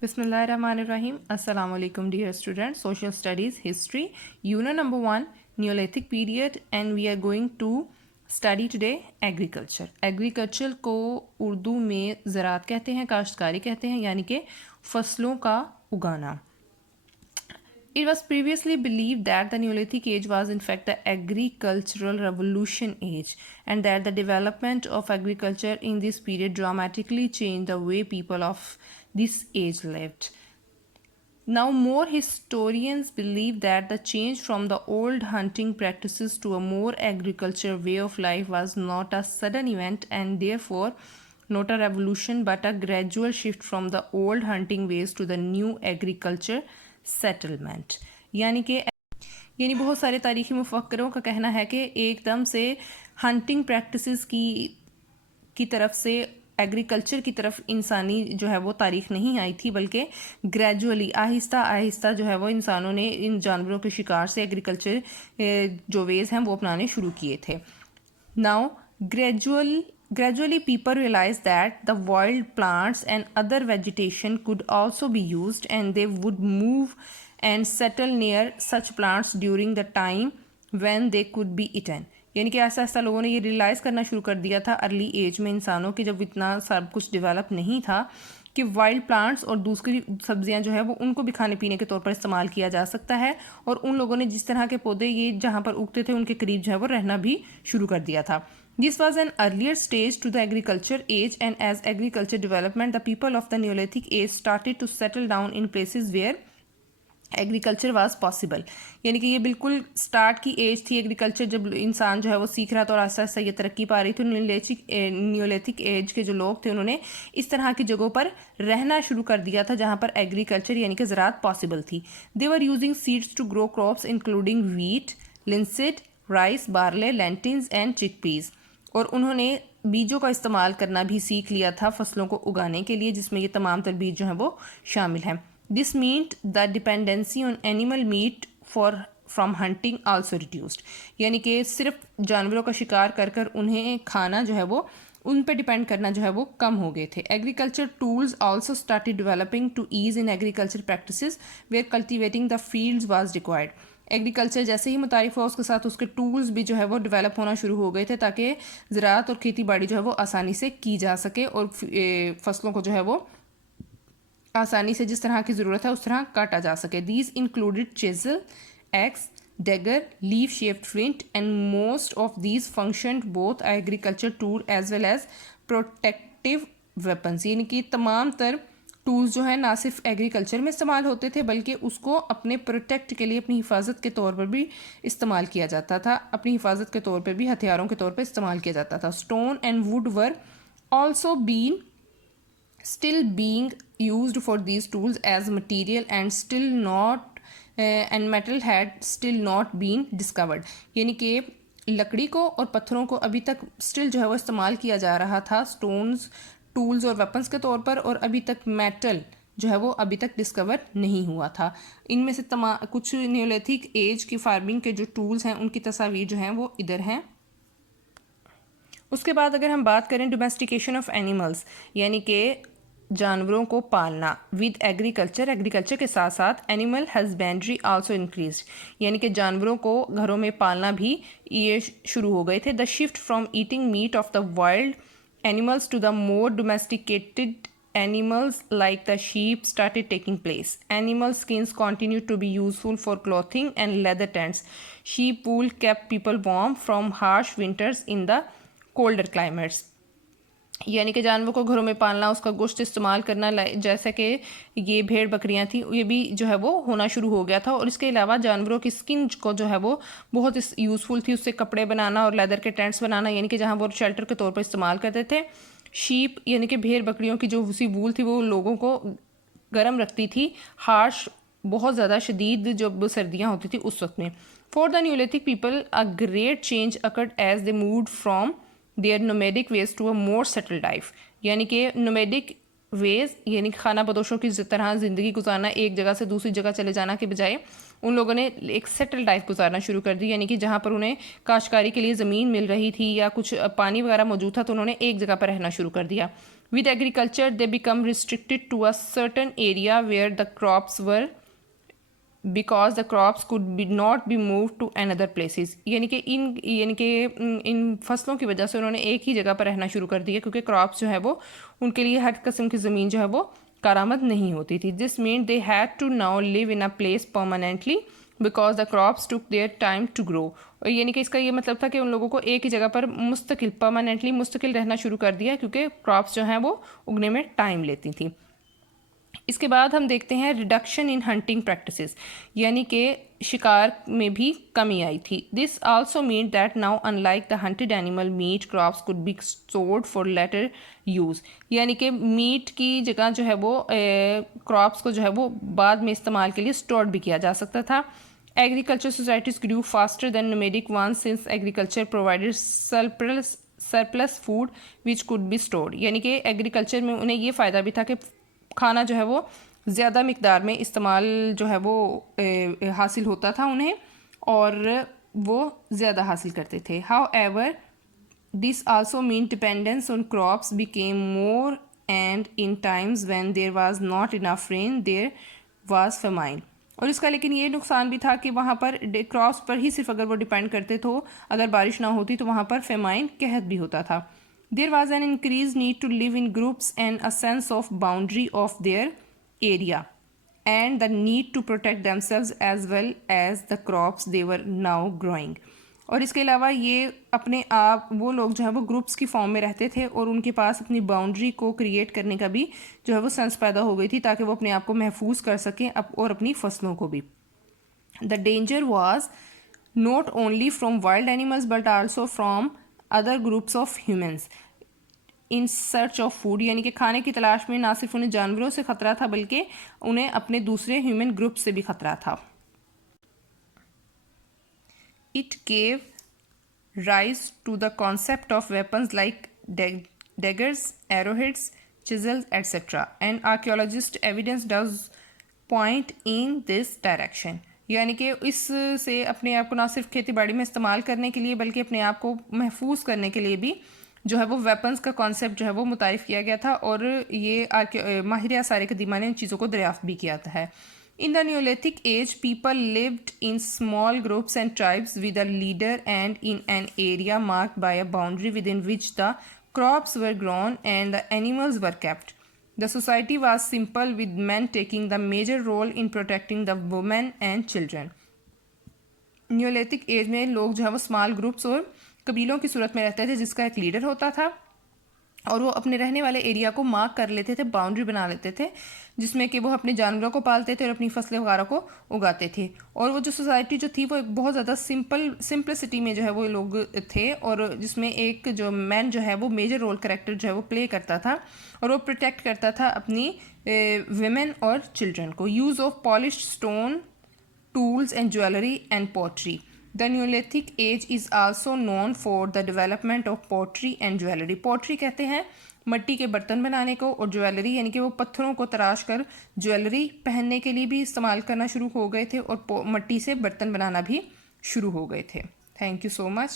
Bismillahirrahmanirrahim. Assalamu alaikum dear students. Social studies history unit number 1 Neolithic period and we are going to study today agriculture. Agriculture को उर्दू में ज़राअत कहते हैं, काश्तकारी कहते हैं, यानी कि फसलों का उगाना. It was previously believed that the Neolithic age was in fact the agricultural revolution age and that the development of agriculture in this period dramatically changed the way people of this age lived. Now, more historians believe that the change from the old hunting practices to a more agricultural way of life was not a sudden event and therefore not a revolution but a gradual shift from the old hunting ways to the new agriculture settlement. यानी बहुत सारे तारीखी मुफक्करों का कहना है कि एकदम से हंटिंग प्रैक्टिसेस की तरफ से एग्रीकल्चर की तरफ इंसानी जो है वो तारीख नहीं आई थी, बल्कि ग्रेजुअली आहिस्ता आहिस्ता जो है वो इंसानों ने इन जानवरों के शिकार से एग्रीकल्चर जो वेज़ हैं वो अपनाने शुरू किए थे. Now Gradually, people realized that the wild plants and other vegetation could also be used, and they would move and settle near such plants during the time when they could be eaten. यानी कि ऐसा ऐसा लोगों ने ये realise करना शुरू कर दिया था अर्ली एज में इंसानों के, जब इतना सब कुछ डेवलप नहीं था, कि वाइल्ड प्लांट्स और दूसरी सब्जियां जो है वो उनको भी खाने पीने के तौर पर इस्तेमाल किया जा सकता है. और उन लोगों ने जिस तरह के पौधे ये जहाँ पर उगते थे उनके करीब जो है वो रहना भी शुरू कर दिया था. This was an earlier stage to the agriculture age, and as agriculture development, the people of the Neolithic age started to settle down in places where agriculture was possible. यानी कि ये बिल्कुल स्टार्ट की एज थी agriculture, जब इंसान जो है वो सीख रहा था और आस्ता आस्ता ये तरक्की पा रही थी. न्यूलिथिक एज के जो लोग थे उन्होंने इस तरह की जगहों पर रहना शुरू कर दिया था जहाँ पर एग्रीकल्चर यानी कि ज़राअत पॉसिबल थी. They were using seeds to grow crops including wheat, linseed, rice, barley, lentils and chickpeas. और उन्होंने बीजों का इस्तेमाल करना भी सीख लिया था फसलों को उगाने के लिए, जिसमें ये तमाम तर बीज जो हैं वो शामिल हैं. This meant the dependency on animal meat from hunting also reduced. यानी कि सिर्फ जानवरों का शिकार कर कर उन्हें खाना जो है वो उन पे डिपेंड करना जो है वो कम हो गए थे. Agriculture tools also started developing to ease in agriculture practices where cultivating the fields was required. Agriculture जैसे ही मुतारिफ हुआ उसके साथ उसके टूल्स भी जो है वो डेवलप होना शुरू हो गए थे ताकि ज़राअत और खेती बाड़ी जो है वो आसानी से की जा सके और फसलों को जो है वो आसानी से जिस तरह की ज़रूरत है उस तरह काटा जा सके. These included chisel, axe, dagger, leaf shaped flint and most of these functioned both agriculture tool as well as protective weapons. यानी कि तमाम तर टूल्स जो है ना सिर्फ एग्रीकल्चर में इस्तेमाल होते थे बल्कि उसको अपने प्रोटेक्ट के लिए, अपनी हिफाजत के तौर पर भी इस्तेमाल किया जाता था. अपनी हिफाजत के तौर पर भी हथियारों के तौर पर इस्तेमाल किया जाता था. Stone and wood were also been still being used for these tools as material and still not and metal had still not been discovered. यानी कि लकड़ी को और पत्थरों को अभी तक स्टिल जो है वो इस्तेमाल किया जा रहा था स्टोन्स, टूल्स और वेपन्स के तौर पर, और अभी तक मेटल जो है वो अभी तक डिस्कवर नहीं हुआ था. इनमें से कुछ न्यूलिथिक एज की फार्मिंग के जो टूल्स हैं उनकी तस्वीर जो हैं वो इधर हैं. उसके बाद अगर हम बात करें डोमेस्टिकेशन ऑफ एनिमल्स, यानी कि जानवरों को पालना विद एग्रीकल्चर के साथ साथ एनिमल हस्बेंड्री आल्सो इंक्रीज. यानी कि जानवरों को घरों में पालना भी ये शुरू हो गए थे. The shift from eating meat of the wild animals to the more domesticated animals like the sheep started taking place. Animal skins continued to be useful for clothing and leather tents. Sheep wool kept people warm from harsh winters in the colder climates. यानी कि जानवरों को घरों में पालना, उसका गोश्त इस्तेमाल करना, जैसे कि ये भेड़ बकरियां थी, ये भी जो है वो होना शुरू हो गया था. और इसके अलावा जानवरों की स्किन को जो है वो बहुत यूज़फुल थी, उससे कपड़े बनाना और लेदर के टेंट्स बनाना, यानी कि जहाँ वो शेल्टर के तौर पर इस्तेमाल करते थे. शीप यानी कि भेड़ बकरियों की जो उसी वूल थी वो लोगों को गर्म रखती थी, हार्श बहुत ज़्यादा शदीद जब सर्दियाँ होती थी उस वक्त में. For the Neolithic people a great change occurred as they moved from their nomadic ways to a more settled life. यानी कि नोमैडिक वेज, यानी खाना बदोशों की तरह ज़िंदगी गुजारना, एक जगह से दूसरी जगह चले जाना के बजाय उन लोगों ने एक सेटल लाइफ गुजारना शुरू कर दी, यानी कि जहाँ पर उन्हें काश्तकारी के लिए ज़मीन मिल रही थी या कुछ पानी वगैरह मौजूद था तो उन्होंने एक जगह पर रहना शुरू कर दिया. With agriculture they become restricted to a certain area where the crops were because the crops could be not be move to another places. इन फसलों की वजह से उन्होंने एक ही जगह पर रहना शुरू कर दिया क्योंकि क्रॉप्स जो है वो उनके लिए हर किस्म की ज़मीन जो है वो कारामद नहीं होती थी. This mean they had to now live in a place permanently because the crops took their time to grow. और यानी कि इसका ये मतलब था कि उन लोगों को एक ही जगह पर परमानेंटली मुस्तकिल रहना शुरू कर दिया क्योंकि क्रॉप्स जो हैं वो उगने में टाइम लेती थी. इसके बाद हम देखते हैं रिडक्शन इन हंटिंग प्रैक्टिसेस, यानी कि शिकार में भी कमी आई थी. This also mean that now unlike the hunted animal meat crops could be stored for later use. यानी कि मीट की जगह जो है वो क्रॉप्स को जो है वो बाद में इस्तेमाल के लिए स्टोर्ड भी किया जा सकता था. Agriculture societies grew faster than nomadic ones since agriculture provided surplus food which could be stored. यानी कि एग्रीकल्चर में उन्हें ये फ़ायदा भी था कि खाना जो है वो ज़्यादा मिकदार में इस्तेमाल जो है वो हासिल होता था उन्हें और वो ज़्यादा हासिल करते थे. However this also mean dependence on crops became more and in times when there was not enough rain there was famine. और इसका लेकिन ये नुकसान भी था कि वहाँ पर क्रॉप्स पर ही सिर्फ अगर वो डिपेंड करते तो अगर बारिश ना होती तो वहाँ पर फेमाइन कहत भी होता था. There was an increased need to live in groups and a sense of boundary of their area and the need to protect themselves as well as the crops they were now growing. और इसके अलावा ये अपने आप वो लोग जो है वो ग्रुप्स की फॉर्म में रहते थे और उनके पास अपनी बाउंड्री को क्रिएट करने का भी जो है वो सेंस पैदा हो गई थी ताकि वो अपने आप को महफूज कर सकें और अपनी फसलों को भी. The danger was not only from wild animals but also from other groups of humans in search of food. यानी कि खाने की तलाश में ना सिर्फ उन्हें जानवरों से ख़तरा था बल्कि उन्हें अपने दूसरे ह्यूमन ग्रुप से भी ख़तरा था. It gave rise to the concept of weapons like daggers, arrowheads, chisels etcetera and archaeologist evidence does point in this direction. यानी कि इससे अपने आप को ना सिर्फ खेती बाड़ी में इस्तेमाल करने के लिए बल्कि अपने आप को महफूज करने के लिए भी जो है वो वेपन्स का कॉन्सेप्ट जो है वो मुतारिफ़ किया गया था और ये माहिर आसार कदीमा ने इन चीज़ों को दरियाफ्त भी किया है. In the Neolithic age people lived in small groups and tribes with a leader and in an area marked by a boundary within which the crops were grown and the animals were kept. The society was simple with man taking the major role in protecting the women and children. Neolithic age में लोग जो है वो small groups और कबीलों की सूरत में रहते थे जिसका एक लीडर होता था और वो अपने रहने वाले एरिया को मार्क कर लेते थे, बाउंड्री बना लेते थे जिसमें कि वो अपने जानवरों को पालते थे और अपनी फसलें वगैरह को उगाते थे. और वो जो सोसाइटी जो थी वो एक बहुत ज़्यादा सिंपलिसिटी में जो है वो लोग थे और जिसमें एक जो मैन जो है वो मेजर रोल कैरेक्टर जो है वो प्ले करता था और वो प्रोटेक्ट करता था अपनी वेमेन और चिल्ड्रन को. Use of polished stone tools and jewellery and pottery. The Neolithic age is also known for the development of pottery and jewelry. Pottery कहते हैं मिट्टी के बर्तन बनाने को और ज्वेलरी यानी कि वो पत्थरों को तराश कर ज्वेलरी पहनने के लिए भी इस्तेमाल करना शुरू हो गए थे और मिट्टी से बर्तन बनाना भी शुरू हो गए थे. Thank you so much.